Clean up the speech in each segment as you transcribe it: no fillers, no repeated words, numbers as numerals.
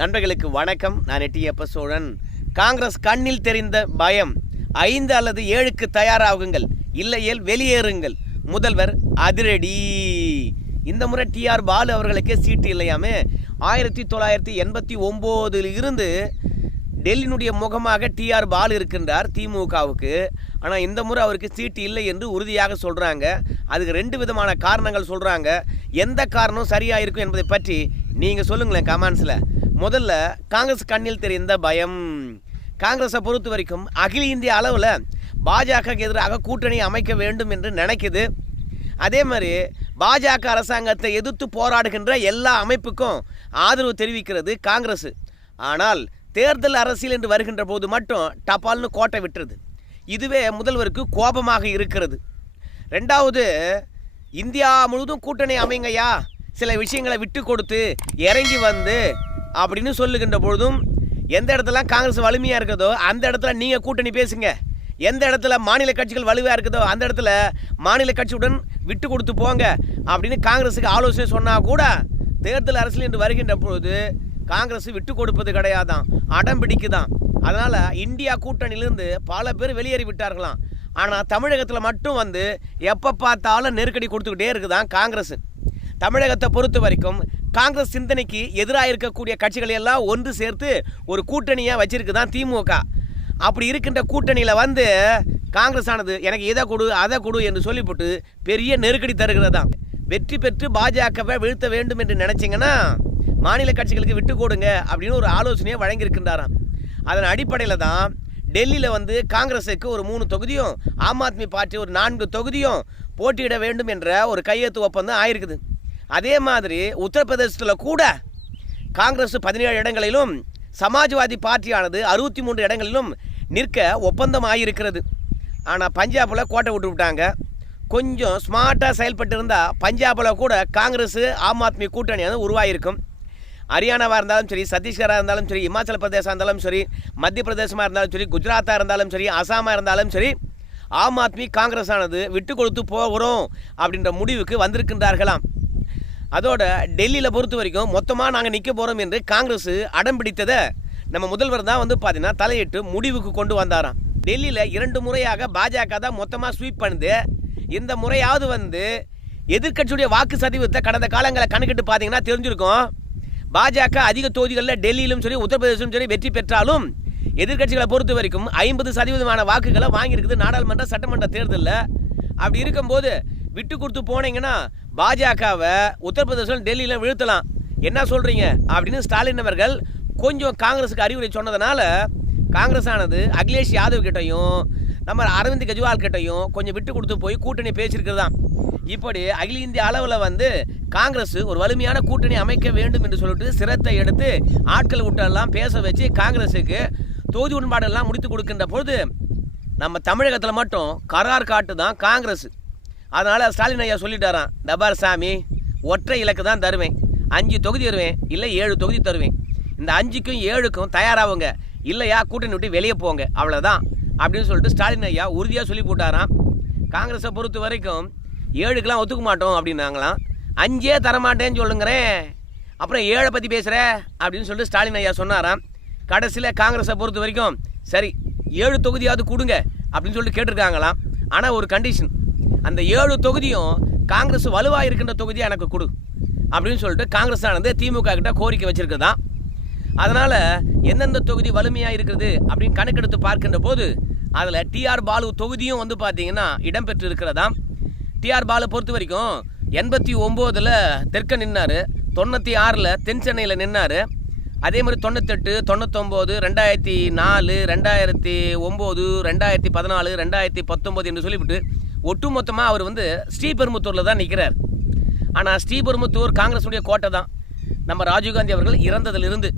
நண்பர்களுக்கு வணக்கம். நான் எட்டியப்ப சோழன். காங்கிரஸ் கண்ணில் தெரிந்த பயம். 5 அல்லது 7க்கு தயாராகுங்கள், இல்லையேல் வெளியேறுங்கள். முதல்வர் அதிரடி. இந்த முறை டிஆர் பாலு அவர்களுக்கே சீட்டு இல்லையாமே. 1989 இருந்து டெல்லியினுடைய முகமாக டிஆர் பாலு இருக்கின்றார் திமுகவுக்கு. ஆனால் இந்த முறை அவருக்கு சீட்டு இல்லை என்று உறுதியாக சொல்கிறாங்க. அதுக்கு 2 விதமான காரணங்கள் சொல்கிறாங்க. எந்த காரணம் சரியாக இருக்கும் என்பதை பற்றி நீங்கள் சொல்லுங்களேன் கமெண்ட்ஸில். முதல்ல காங்கிரஸ் கண்ணில் தெரிந்த பயம். காங்கிரஸை பொறுத்த வரைக்கும் அகில இந்திய அளவில் பாஜக எதிராக கூட்டணி அமைக்க வேண்டும் என்று நினைக்குது. அதே மாதிரி பாஜக அரசாங்கத்தை எதிர்த்து போராடுகின்ற எல்லா அமைப்புக்கும் ஆதரவு தெரிவிக்கிறது காங்கிரஸ். ஆனால் தேர்தல் அரசியல் என்று வருகின்ற போது மட்டும் டபால்னு கோட்டை விட்டுறது. இதுவே முதல்வருக்கு கோபமாக இருக்கிறது. 2வது, இந்தியா முழுவதும் கூட்டணி அமைங்கய்யா, சில விஷயங்களை விட்டு கொடுத்து இறங்கி வந்து அப்படின்னு சொல்லுகின்ற பொழுதும் எந்த இடத்துல காங்கிரஸ் வலிமையாக இருக்குதோ அந்த இடத்துல நீங்கள் கூட்டணி பேசுங்க. எந்த இடத்துல மாநில கட்சிகள் வலுவாக இருக்குதோ அந்த இடத்துல மாநில கட்சியுடன் விட்டு கொடுத்து போங்க அப்படின்னு காங்கிரஸுக்கு ஆலோசனை சொன்னால் கூட தேர்தல் அரசியல் என்று வருகின்ற பொழுது காங்கிரஸ் விட்டு கொடுப்பது கிடையாதான், அடம் பிடிக்குதான். அதனால் இந்தியா கூட்டணியிலிருந்து பல பேர் வெளியேறி விட்டார்களாம். ஆனால் தமிழகத்தில் மட்டும் வந்து எப்போ பார்த்தாலும் நெருக்கடி கொடுத்துக்கிட்டே இருக்குதான் காங்கிரஸ். தமிழகத்தை பொறுத்த வரைக்கும் காங்கிரஸ் சிந்தனைக்கு எதிராக இருக்கக்கூடிய கட்சிகளை எல்லாம் ஒன்று சேர்த்து ஒரு கூட்டணியாக வச்சிருக்குதான் திமுக. அப்படி இருக்கின்ற கூட்டணியில் வந்து காங்கிரஸ் ஆனது எனக்கு இதை கொடு அதை கொடு என்று சொல்லிவிட்டு பெரிய நெருக்கடி தருகிறதாம். வெற்றி பெற்று பாஜகவை வீழ்த்த வேண்டும் என்று நினச்சிங்கன்னா மாநில கட்சிகளுக்கு விட்டு கொடுங்க அப்படின்னு ஒரு ஆலோசனையை வழங்கியிருக்கின்றாராம். அதன் அடிப்படையில் தான் டெல்லியில் வந்து காங்கிரஸுக்கு ஒரு 3 தொகுதியும் ஆம் ஆத்மி பார்ட்டி ஒரு 4 தொகுதியும் போட்டியிட வேண்டும் என்ற ஒரு கையெழுத்து ஒப்பந்தம் ஆயிருக்குது. அதே மாதிரி உத்தரப்பிரதேசத்தில் கூட காங்கிரஸ் 17 இடங்களிலும் சமாஜ்வாதி பார்ட்டியானது 63 இடங்களிலும் நிற்க ஒப்பந்தம் ஆகியிருக்கிறது. ஆனால் பஞ்சாபில் கோட்டை விட்டு விட்டாங்க. கொஞ்சம் ஸ்மார்ட்டாக செயல்பட்டு இருந்தால் பஞ்சாபில் கூட காங்கிரஸ் ஆம் ஆத்மி கூட்டணியானது உருவாகியிருக்கும். ஹரியானாவாக இருந்தாலும் சரி, சத்தீஸ்கராக இருந்தாலும் சரி, இமாச்சல பிரதேசம் இருந்தாலும் சரி, மத்திய பிரதேசமாக இருந்தாலும் சரி, குஜராத்தாக இருந்தாலும் சரி, அசாமாக இருந்தாலும் சரி, ஆம் ஆத்மி காங்கிரஸ் ஆனது விட்டு கொடுத்து போகிறோம் அப்படின்ற முடிவுக்கு வந்திருக்கின்றார்களாம். அதோட டெல்லியில் பொறுத்த வரைக்கும் மொத்தமாக நாங்கள் நிற்க போகிறோம் என்று காங்கிரஸ் அடம் பிடித்ததை நம்ம முதல்வர் தான் வந்து பார்த்தீங்கன்னா தலையிட்டு முடிவுக்கு கொண்டு வந்தாராம். டெல்லியில் 2 முறையாக பாஜக தான் மொத்தமாக ஸ்வீப் பண்ணுது. இந்த முறையாவது வந்து எதிர்க்கட்சியுடைய வாக்கு சதவீதத்தை கடந்த காலங்களை கணக்கிட்டு பார்த்தீங்கன்னா தெரிஞ்சிருக்கும். பாஜக அதிக தொகுதிகளில் டெல்லியிலும் சரி உத்தரப்பிரதேசம் சரி வெற்றி பெற்றாலும் எதிர்க்கட்சிகளை பொறுத்த வரைக்கும் 50% வாக்குகளை வாங்கியிருக்குது நாடாளுமன்ற சட்டமன்ற தேர்தலில். அப்படி இருக்கும்போது விட்டு கொடுத்து போனீங்கன்னா பாஜகவை உத்தரப்பிரதேசம் டெல்லியில் வீழ்த்தலாம். என்ன சொல்கிறீங்க அப்படின்னு ஸ்டாலின் அவர்கள் கொஞ்சம் காங்கிரஸுக்கு அறிவுரை சொன்னதுனால காங்கிரஸ் ஆனது அகிலேஷ் யாதவ் கிட்டையும் நம்ம அரவிந்த் கெஜ்ரிவால் கிட்டையும் கொஞ்சம் விட்டு கொடுத்து போய் கூட்டணி பேசியிருக்கிறதாம். இப்படி அகில இந்திய அளவில் வந்து காங்கிரஸ் ஒரு வலிமையான கூட்டணி அமைக்க வேண்டும் என்று சொல்லிட்டு சிரத்தை எடுத்து ஆட்கள் விட்டெல்லாம் பேச வச்சு காங்கிரஸுக்கு தொகுதி உடன்பாடெல்லாம் முடித்து கொடுக்கின்ற பொழுது நம்ம தமிழகத்தில் மட்டும் கரார் காட்டு தான் காங்கிரஸ். அதனால் ஸ்டாலின் ஐயா சொல்லிட்டாரான், தபார் சாமி ஒற்றை இலக்கு தான் தருவேன், 5 தொகுதி தருவேன், இல்லை 7 தொகுதி தருவேன். இந்த 5க்கும் 7க்கும் தயாராகுங்க, இல்லையா கூட்டணி விட்டு வெளியே போங்க, அவ்வளோதான் அப்படின்னு சொல்லிட்டு ஸ்டாலின் ஐயா உறுதியாக சொல்லி போட்டாராம். காங்கிரஸை பொறுத்த வரைக்கும் 7க்கெலாம் ஒத்துக்க மாட்டோம் அப்படின்னாங்களாம். 5 தரமாட்டேன்னு சொல்லுங்கிறேன், அப்புறம் 7 பற்றி பேசுகிற அப்படின்னு சொல்லிட்டு ஸ்டாலின் ஐயா சொன்னாராம். கடைசியில் காங்கிரஸை பொறுத்த வரைக்கும் சரி 7 தொகுதியாவது கொடுங்க அப்படின்னு சொல்லிட்டு கேட்டிருக்காங்களாம். ஆனால் ஒரு கண்டிஷன், அந்த 7 தொகுதியும் காங்கிரஸ் வலுவாக இருக்கின்ற தொகுதியை எனக்கு கொடு அப்படின்னு சொல்லிட்டு காங்கிரஸ் ஆனது திமுக கிட்ட கோரிக்கை வச்சிருக்குதான். அதனால் எந்தெந்த தொகுதி வலிமையாக இருக்கிறது அப்படின்னு கணக்கெடுத்து பார்க்கின்ற போது அதில் டிஆர் பாலு தொகுதியும் வந்து பார்த்தீங்கன்னா இடம்பெற்று இருக்கிறதாம். டிஆர் பாலு பொறுத்த வரைக்கும் 89 தெற்க நின்னார், 96 தென் சென்னையில் நின்னார். அதே மாதிரி 98, 99, 2004, 2009, 2014, 2019 என்று சொல்லிவிட்டு ஒட்டுமொத்தமாக அவர் வந்து ஸ்ரீபெரும்புத்தூரில் தான் நிற்கிறார். ஆனால் ஸ்ரீபெரும்புத்தூர் காங்கிரஸுடைய கோட்டை தான் நம்ம ராஜீவ்காந்தி அவர்கள் இறந்ததிலிருந்து.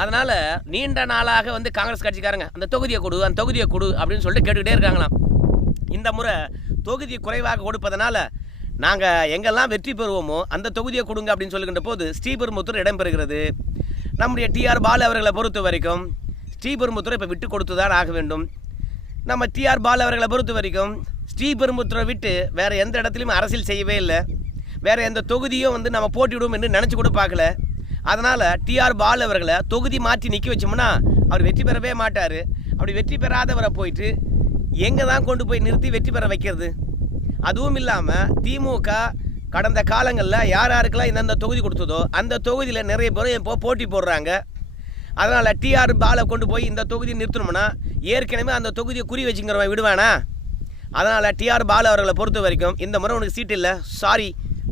அதனால் நீண்ட நாளாக வந்து காங்கிரஸ் கட்சிக்காரங்க அந்த தொகுதியை கொடு அந்த தொகுதியை கொடு அப்படின்னு சொல்லிட்டு கேட்டுக்கிட்டே இருக்காங்களாம். இந்த முறை தொகுதியை குறைவாக கொடுப்பதனால நாங்கள் எங்கெல்லாம் வெற்றி பெறுவோமோ அந்த தொகுதியை கொடுங்க அப்படின்னு சொல்லுகின்ற போது ஸ்ரீபெரும்புத்தூர் இடம்பெறுகிறது. நம்முடைய டிஆர் பாலு அவர்களை பொறுத்த வரைக்கும் ஸ்ரீபெரும்புத்தூரை இப்போ விட்டு கொடுத்து தான் ஆக வேண்டும். நம்ம டிஆர் பாலு அவர்களை பொறுத்த வரைக்கும் ஸ்ரீபெரும்புத்தூரை விட்டு வேறு எந்த இடத்துலையும் அரசியல் செய்யவே இல்லை. வேறு எந்த தொகுதியும் வந்து நம்ம போட்டிவிடுவோம் என்று நினச்சி கூட பார்க்கல. அதனால் டிஆர் பாலு அவர்களை தொகுதி மாற்றி நிற்க வச்சோம்னா அவர் வெற்றி பெறவே மாட்டார். அப்படி வெற்றி பெறாதவரை போயிட்டு எங்கே தான் கொண்டு போய் நிறுத்தி வெற்றி பெற வைக்கிறது? அதுவும் இல்லாமல் திமுக கடந்த காலங்களில் யார் யாருக்கெல்லாம் இந்தந்த தொகுதி கொடுத்ததோ அந்த தொகுதியில் நிறைய பேர் இப்போ போட்டி போடுறாங்க. அதனால் டிஆர் பாலை கொண்டு போய் இந்த தொகுதி நிறுத்தணும்னா ஏற்கனவே அந்த தொகுதியை குறி வச்சுங்கிறவன் விடுவானா? அதனால் டிஆர் பாலு அவர்களை பொறுத்த வரைக்கும் இந்த முறை உனக்கு சீட் இல்லை, சாரி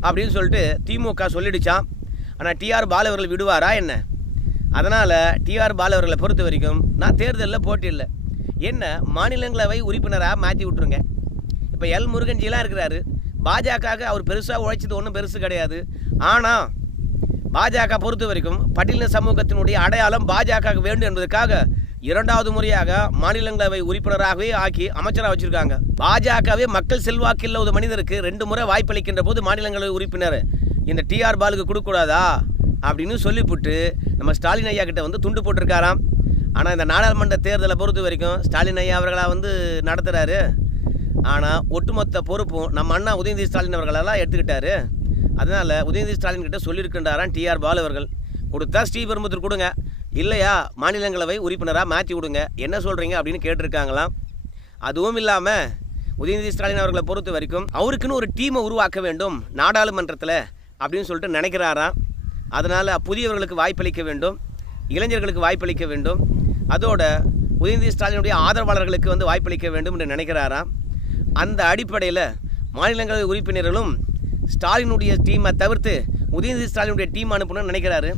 அப்படின்னு சொல்லிட்டு திமுக சொல்லிடுச்சான். ஆனால் டிஆர் பாலு அவர்கள் விடுவாரா என்ன? அதனால் டிஆர் பாலு அவர்களை பொறுத்த வரைக்கும் நான் தேர்தலில் போட்டியில்லை, என்ன மாநிலங்களவை உறுப்பினராக மாற்றி விட்ருங்க. இப்போ எல் முருகன்ஜிலாம் இருக்கிறாரு. பாஜக அவர் பெருசாக உழைச்சது ஒன்றும் பெருசு கிடையாது. ஆனால் பாஜக பொறுத்த வரைக்கும் பட்டியலின சமூகத்தினுடைய அடையாளம் பாஜக வேண்டும் என்பதற்காக 2வது முறையாக மாநிலங்களவை உறுப்பினராகவே ஆக்கி அமைச்சராக வச்சுருக்காங்க. பாஜகவே மக்கள் செல்வாக்கில் ஒரு மனிதருக்கு 2 முறை வாய்ப்பளிக்கின்ற போது மாநிலங்களவை உறுப்பினர் இந்த டிஆர் பாலுக்கு கொடுக்கக்கூடாதா அப்படின்னு சொல்லிவிட்டு நம்ம ஸ்டாலின் ஐயா கிட்ட வந்து துண்டு போட்டிருக்காராம். ஆனால் இந்த நாடாளுமன்ற தேர்தலை பொறுத்த வரைக்கும் ஸ்டாலின் ஐயா அவர்களாக வந்து நடத்துகிறாரு. ஆனால் ஒட்டுமொத்த பொறுப்பும் நம்ம அண்ணா உதயநிதி ஸ்டாலின் அவர்களெல்லாம் எடுத்துக்கிட்டாரு. அதனால் உதயநிதி ஸ்டாலின் கிட்ட சொல்லியிருக்கின்றாராம் டிஆர் பாலு அவர்கள், கொடுத்தா ஸ்ரீபெரும்புத்தூர் கொடுங்க, இல்லையா மாநிலங்களவை உறுப்பினராக மாற்றி விடுங்க, என்ன சொல்கிறீங்க அப்படின்னு கேட்டிருக்காங்களாம். அதுவும் இல்லாமல் உதயநிதி ஸ்டாலின் அவர்களை பொறுத்த வரைக்கும் அவருக்குன்னு ஒரு டீமை உருவாக்க வேண்டும் நாடாளுமன்றத்தில் அப்படின்னு சொல்லிட்டு நினைக்கிறாராம். அதனால் புதியவர்களுக்கு வாய்ப்பளிக்க வேண்டும், இளைஞர்களுக்கு வாய்ப்பளிக்க வேண்டும், அதோட உதயநிதி ஸ்டாலினுடைய ஆதரவாளர்களுக்கு வந்து வாய்ப்பளிக்க வேண்டும் என்று நினைக்கிறாராம். அந்த அடிப்படையில் மாநிலங்களவை உறுப்பினர்களும் ஸ்டாலினுடைய டீமை தவிர்த்து உதயநிதி ஸ்டாலினுடைய டீம் அனுப்பணும்னு நினைக்கிறாரு.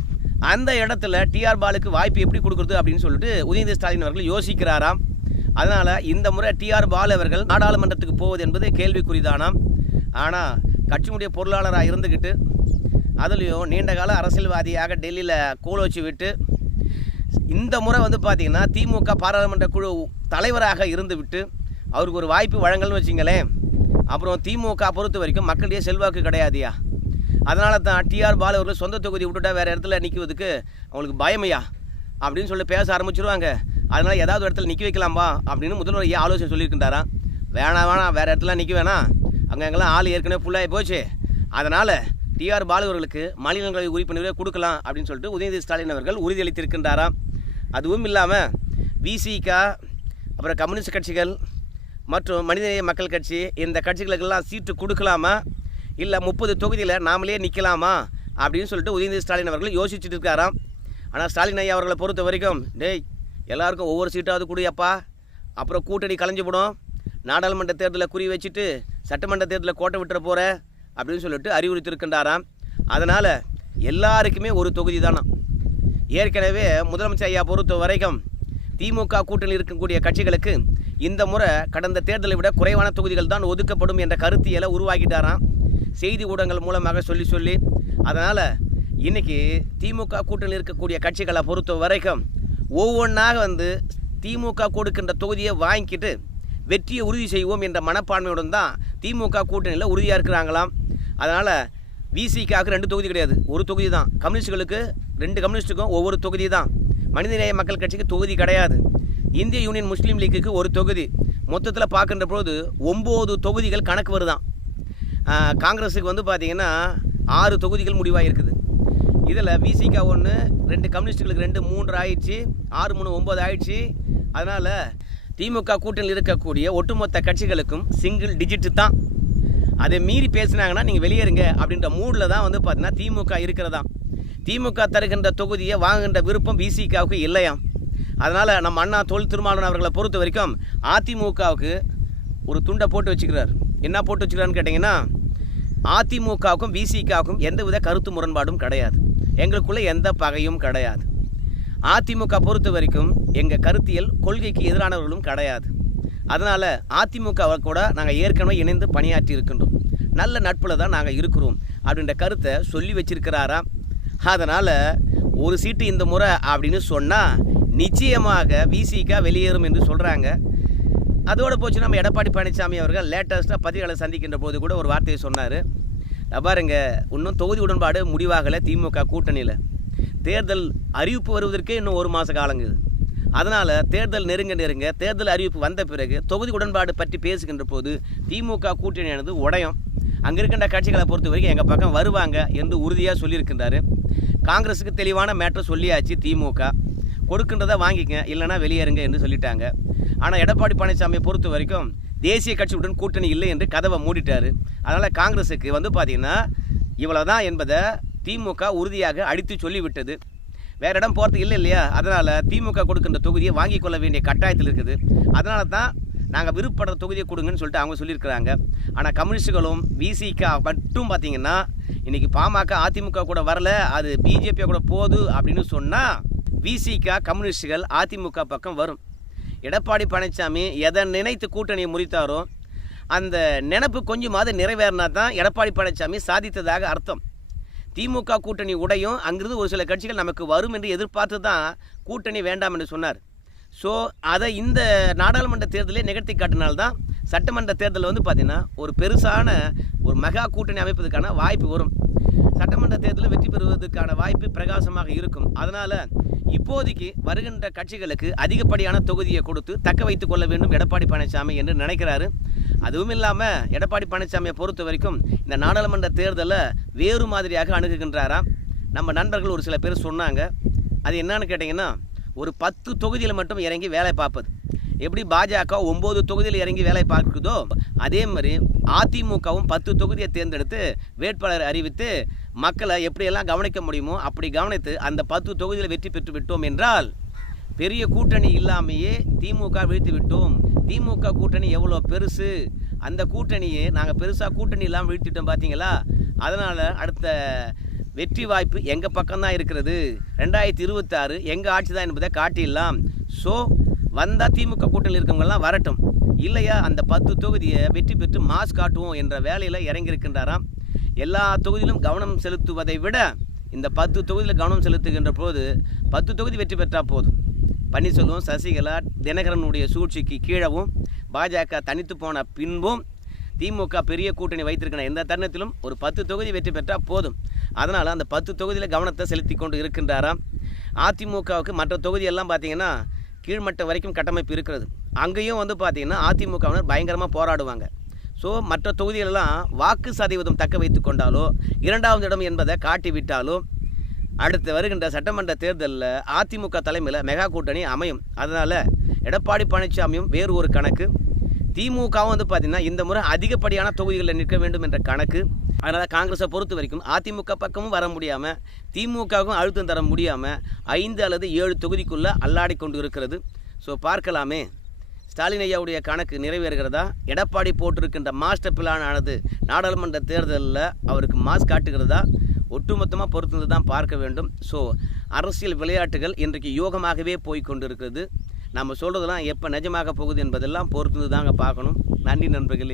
அந்த இடத்துல டிஆர் பாலுக்கு வாய்ப்பு எப்படி கொடுக்குறது அப்படின்னு சொல்லிட்டு உதயநிதி ஸ்டாலின் அவர்கள் யோசிக்கிறாராம். அதனால் இந்த முறை டிஆர் பாலு அவர்கள் நாடாளுமன்றத்துக்கு போவது என்பது கேள்விக்குறிதானாம். ஆனால் கட்சியினுடைய பொருளாளராக இருந்துக்கிட்டு அதுலேயும் நீண்டகால அரசியல்வாதியாக டெல்லியில் கோல் வச்சு விட்டு இந்த முறை வந்து பார்த்திங்கன்னா திமுக பாராளுமன்ற குழு தலைவராக இருந்து விட்டு அவருக்கு ஒரு வாய்ப்பு வழங்கல்னு வச்சிங்களேன், அப்புறம் திமுக பொறுத்த வரைக்கும் மக்களுடைய செல்வாக்கு கிடையாதுயா. அதனால தான் டிஆர் பாலு அவர்கள் சொந்த தொகுதி விட்டுட்டா வேறு இடத்துல நிற்குவதுக்கு அவங்களுக்கு பயமையா அப்படின்னு சொல்லி பேச ஆரம்பிச்சிருவாங்க. அதனால் ஏதாவது இடத்துல நிற்க வைக்கலாம்பா அப்படின்னு முதல்வர் ஆலோசனை சொல்லியிருக்கின்றாராம். வேணாம் வேறு இடத்துல நிற்க வேணாம், அங்கெங்கெல்லாம் ஆள் ஏற்கனவே ஃபுல்லாகி போச்சு, அதனால் டிஆர் பாலு அவர்களுக்கு மாநிலங்களவை உறுப்பினரே கொடுக்கலாம் அப்படின்னு சொல்லிட்டு உதயநிதி ஸ்டாலின் அவர்கள் உறுதியளித்திருக்கின்றாராம். அதுவும் இல்லாமல் விசிக, அப்புறம் கம்யூனிஸ்ட் கட்சிகள் மற்றும் மனிதநேய மக்கள் கட்சி இந்த கட்சிகளுக்கெல்லாம் சீட்டு கொடுக்கலாமா, இல்லை 30 தொகுதியில் நாமளே நிற்கலாமா அப்படின்னு சொல்லிட்டு உதயநிதி ஸ்டாலின் அவர்கள் யோசிச்சுட்டு இருக்காராம். ஆனால் ஸ்டாலின் ஐயா அவர்களை பொறுத்த வரைக்கும் டேய் எல்லாருக்கும் ஒவ்வொரு சீட்டாவது கூடியப்பா, அப்புறம் கூட்டணி கலைஞ்சு போடும், நாடாளுமன்ற தேர்தலில் குறி வச்சுட்டு சட்டமன்ற தேர்தலில் கோட்டை விட்டுற போகிற அப்படின்னு சொல்லிட்டு அறிவுறுத்திருக்கின்றாராம். அதனால் எல்லாருக்குமே ஒரு தொகுதி தானா. ஏற்கனவே முதலமைச்சர் ஐயா பொறுத்த வரைக்கும் திமுக கூட்டணியில் இருக்கக்கூடிய கட்சிகளுக்கு இந்த முறை கடந்த தேர்தலை விட குறைவான தொகுதிகள் தான் ஒதுக்கப்படும் என்ற கருத்தியலை உருவாக்கிட்டாராம் செய்தி ஊடகங்கள் மூலமாக சொல்லி. அதனால் இன்றைக்கி திமுக கூட்டணியில் இருக்கக்கூடிய கட்சிகளை பொறுத்த வரைக்கும் ஒவ்வொன்றாக வந்து திமுக கொடுக்கின்ற தொகுதியை வாங்கிக்கிட்டு வெற்றியை உறுதி செய்வோம் என்ற மனப்பான்மையுடன் தான் திமுக கூட்டணியில் உறுதியாக இருக்கிறாங்களாம். அதனால் விசிகாவுக்கு 2 தொகுதி கிடையாது, ஒரு தொகுதி தான். கம்யூனிஸ்டுகளுக்கு 2 கம்யூனிஸ்ட்டுக்கும் ஒவ்வொரு தொகுதி தான். மனிதநேய மக்கள் கட்சிக்கு தொகுதி கிடையாது. இந்திய யூனியன் முஸ்லீம் லீக்குக்கு ஒரு தொகுதி. மொத்தத்தில் பார்க்கின்ற போது 9 தொகுதிகள் கணக்கு வருதான். காங்கிரஸுக்கு வந்து பார்த்திங்கன்னா 6 தொகுதிகள் முடிவாக இருக்குது. இதில் விசிகா 1, 2 கம்யூனிஸ்டுகளுக்கு 2, 3 ஆயிடுச்சு, 6 3 9 ஆயிடுச்சு. அதனால் திமுக கூட்டணியில் இருக்கக்கூடிய ஒட்டுமொத்த கட்சிகளுக்கும் சிங்கிள் டிஜிட்டு தான். அதை மீறி பேசினாங்கன்னா நீங்கள் வெளியேறுங்க அப்படின்ற மூடில் தான் வந்து பார்த்தீங்கன்னா திமுக இருக்கிறதா. திமுக தருகின்ற தொகுதியை வாங்குகின்ற விருப்பம் விசிகாவுக்கு இல்லையாம். அதனால் நம்ம அண்ணா தொல் திருமாவளவன் அவர்களை பொறுத்த வரைக்கும் அதிமுகவுக்கு ஒரு துண்டை போட்டு வச்சுக்கிறார். என்ன போட்டு வச்சுக்கிறான்னு கேட்டிங்கன்னா, அதிமுகவுக்கும் விசிகாவுக்கும் எந்தவித கருத்து முரண்பாடும் கிடையாது, எங்களுக்குள்ளே எந்த பகையும் கிடையாது. அதிமுக பொறுத்த வரைக்கும் எங்கள் கருத்தியல் கொள்கைக்கு எதிரானவர்களும் கிடையாது. அதனால் அதிமுகவை கூட நாங்கள் ஏற்கனவே இணைந்து பணியாற்றி இருக்கின்றோம், நல்ல நட்பில் தான் நாங்கள் இருக்கிறோம் அப்படின்ற கருத்தை சொல்லி வச்சிருக்கிறாராம். அதனால் ஒரு சீட்டு இந்த முறை அப்படின்னு சொன்னால் நிச்சயமாக விசிக வெளியேறும் என்று சொல்கிறாங்க. அதோடு போச்சு நம்ம எடப்பாடி பழனிசாமி அவர்கள் லேட்டஸ்ட்டாக பத்திரிகைகளை சந்திக்கின்ற போது கூட ஒரு வார்த்தையை சொன்னார். பாருங்க, இன்னும் தொகுதி உடன்பாடு முடிவாகலை திமுக கூட்டணியில். தேர்தல் அறிவிப்பு வருவதற்கே இன்னும் 1 மாத காலங்குது. அதனால் தேர்தல் நெருங்க தேர்தல் அறிவிப்பு வந்த பிறகு தொகுதி உடன்பாடு பற்றி பேசுகின்ற போது திமுக கூட்டணியானது உடையும். அங்கே இருக்கின்ற கட்சிகளை பொறுத்த வரைக்கும் எங்கள் பக்கம் வருவாங்க என்று உறுதியாக சொல்லியிருக்கின்றாரு. காங்கிரஸுக்கு தெளிவான மேட்டர் சொல்லியாச்சு. திமுக கொடுக்கின்றதை வாங்கிக்க, இல்லைனா வெளியேறுங்க என்று சொல்லிட்டாங்க. ஆனால் எடப்பாடி பழனிசாமியை பொறுத்த வரைக்கும் தேசிய கட்சியுடன் கூட்டணி இல்லை என்று கதவை மூடிட்டார். அதனால் காங்கிரஸுக்கு பார்த்திங்கன்னா இவ்வளோ தான் என்பதை திமுக உறுதியாக அடித்து சொல்லிவிட்டது. வேறு இடம் போகிறது இல்லை இல்லையா? அதனால் திமுக கொடுக்கின்ற தொகுதியை வாங்கி கொள்ள வேண்டிய கட்டாயத்தில் இருக்குது. அதனால தான் நாங்கள் விருப்பப்படுற தொகுதியை கொடுங்கன்னு சொல்லிட்டு அவங்க சொல்லியிருக்கிறாங்க. ஆனால் கம்யூனிஸ்டுகளும் விசிக மட்டும் பார்த்திங்கன்னா இன்றைக்கி பாமக அதிமுக கூட வரல, அது பிஜேபி கூட போகுது அப்படின்னு சொன்னால் விசிக கம்யூனிஸ்டுகள் அதிமுக பக்கம் வரும். எடப்பாடி பழனிசாமி எதை நினைத்து கூட்டணியை முறித்தாரோ அந்த நினைப்பு கொஞ்சமாவது நிறைவேறினா தான் எடப்பாடி பழனிசாமி சாதித்ததாக அர்த்தம். திமுக கூட்டணி உடையும் அங்கிருந்து ஒரு சில கட்சிகள் நமக்கு வரும் என்று எதிர்பார்த்து தான் கூட்டணி வேண்டாம் என்று சொன்னார். ஸோ அதை இந்த நாடாளுமன்ற தேர்தலே நிகழ்த்தி காட்டினால்தான் சட்டமன்ற தேர்தலில் பார்த்திங்கன்னா ஒரு பெருசான ஒரு மெகா கூட்டணி அமைப்பதற்கான வாய்ப்பு வரும். சட்டமன்ற தேர்தலில் வெற்றி பெறுவதற்கான வாய்ப்பு பிரகாசமாக இருக்கும். அதனால் இப்போதைக்கு வருகின்ற கட்சிகளுக்கு அதிகப்படியான தொகுதியை கொடுத்து தக்க வைத்துக் கொள்ள வேண்டும் எடப்பாடி பழனிசாமி என்று நினைக்கிறாரு. அதுவும் இல்லாமல் எடப்பாடி பழனிசாமியை பொறுத்த வரைக்கும் இந்த நாடாளுமன்ற தேர்தலை வேறு மாதிரியாக அணுகுகின்றாராம். நம்ம நண்பர்கள் ஒரு சில பேர் சொன்னாங்க. அது என்னன்னு கேட்டிங்கன்னா, ஒரு 10 தொகுதியில் மட்டும் இறங்கி வேலை பார்ப்பது. எப்படி பாஜக 9 தொகுதியில் இறங்கி வேலை பார்க்குதோ அதே மாதிரி அதிமுகவும் 10 தொகுதியை தேர்ந்தெடுத்து வேட்பாளர் அறிவித்து மக்களை எப்படியெல்லாம் கவனிக்க முடியுமோ அப்படி கவனித்து அந்த 10 தொகுதியில் வெற்றி பெற்று விட்டோம் என்றால் பெரிய கூட்டணி இல்லாமையே திமுக வீழ்த்தி விட்டோம். திமுக கூட்டணி எவ்வளோ பெருசு, அந்த கூட்டணியை நாங்கள் பெருசாக கூட்டணி இல்லாமல் வீழ்த்திட்டோம் பார்த்தீங்களா. அதனால் அடுத்த வெற்றி வாய்ப்பு எங்கள் பக்கம்தான் இருக்கிறது. 2026 எங்கள் ஆட்சி தான் என்பதை காட்டிடலாம். ஸோ வந்தால் திமுக கூட்டணியில் இருக்கவங்கெல்லாம் வரட்டும், இல்லையா அந்த 10 தொகுதியை வெற்றி பெற்று மாஸ் காட்டுவோம் என்ற வேலையில் இறங்கியிருக்கின்றாராம். எல்லா தொகுதியிலும் கவனம் செலுத்துவதை விட இந்த 10 தொகுதியில் கவனம் செலுத்துகின்ற போது 10 தொகுதி வெற்றி பெற்றால் போதும். பன்னீர்செல்வம், சசிகலா, தினகரனுடைய சூழ்ச்சிக்கு கீழவும் பாஜக தனித்து போன பின்பும் திமுக பெரிய கூட்டணி வைத்திருக்கிற எந்த தருணத்திலும் ஒரு 10 தொகுதி வெற்றி பெற்றால் போதும். அதனால் அந்த 10 தொகுதியில் கவனத்தை செலுத்தி கொண்டு இருக்கின்றாராம். அதிமுகவுக்கு மற்ற தொகுதியெல்லாம் பார்த்திங்கன்னா கீழ்மட்டம் வரைக்கும் கட்டமைப்பு இருக்கிறது. அங்கேயும் பார்த்திங்கன்னா அதிமுகவினர் பயங்கரமாக போராடுவாங்க. ஸோ மற்ற தொகுதிகளெல்லாம் வாக்கு சதவீதம் தக்க வைத்து கொண்டாலோ 2வது இடம் என்பதை காட்டிவிட்டாலோ அடுத்து வருகின்ற சட்டமன்ற தேர்தலில் அதிமுக தலைமையில் மெகா கூட்டணி அமையும். அதனால் எடப்பாடி பழனிசாமியும் வேறு ஒரு கணக்கு, திமுகவும் பார்த்திங்கன்னா இந்த முறை அதிகப்படியான தொகுதிகளில் நிற்க வேண்டும் என்ற கணக்கு. அதனால் காங்கிரஸை பொறுத்த வரைக்கும் அதிமுக பக்கமும் வர முடியாமல் திமுகவும் அழுத்தம் தர முடியாமல் 5 அல்லது 7 தொகுதிக்குள்ளே அல்லாடி கொண்டு இருக்கிறது. ஸோ பார்க்கலாமே ஸ்டாலின் ஐயாவுடைய கணக்கு நிறைவேறுகிறதா, எடப்பாடி போட்டிருக்கின்ற மாஸ்டர் பிளான் ஆனது நாடாளுமன்ற தேர்தலில் அவருக்கு மாஸ் காட்டுகிறதா, ஒட்டுமொத்தமாக பொறுத்து தான் பார்க்க வேண்டும். ஸோ அரசியல் விளையாட்டுகள் இன்றைக்கு யோகமாகவே போய் கொண்டு இருக்கிறது. நம்ம சொல்கிறதெல்லாம் எப்போ நிஜமாக போகுது என்பதெல்லாம் பொறுத்து தாங்க பார்க்கணும். நன்றி நண்பர்களே.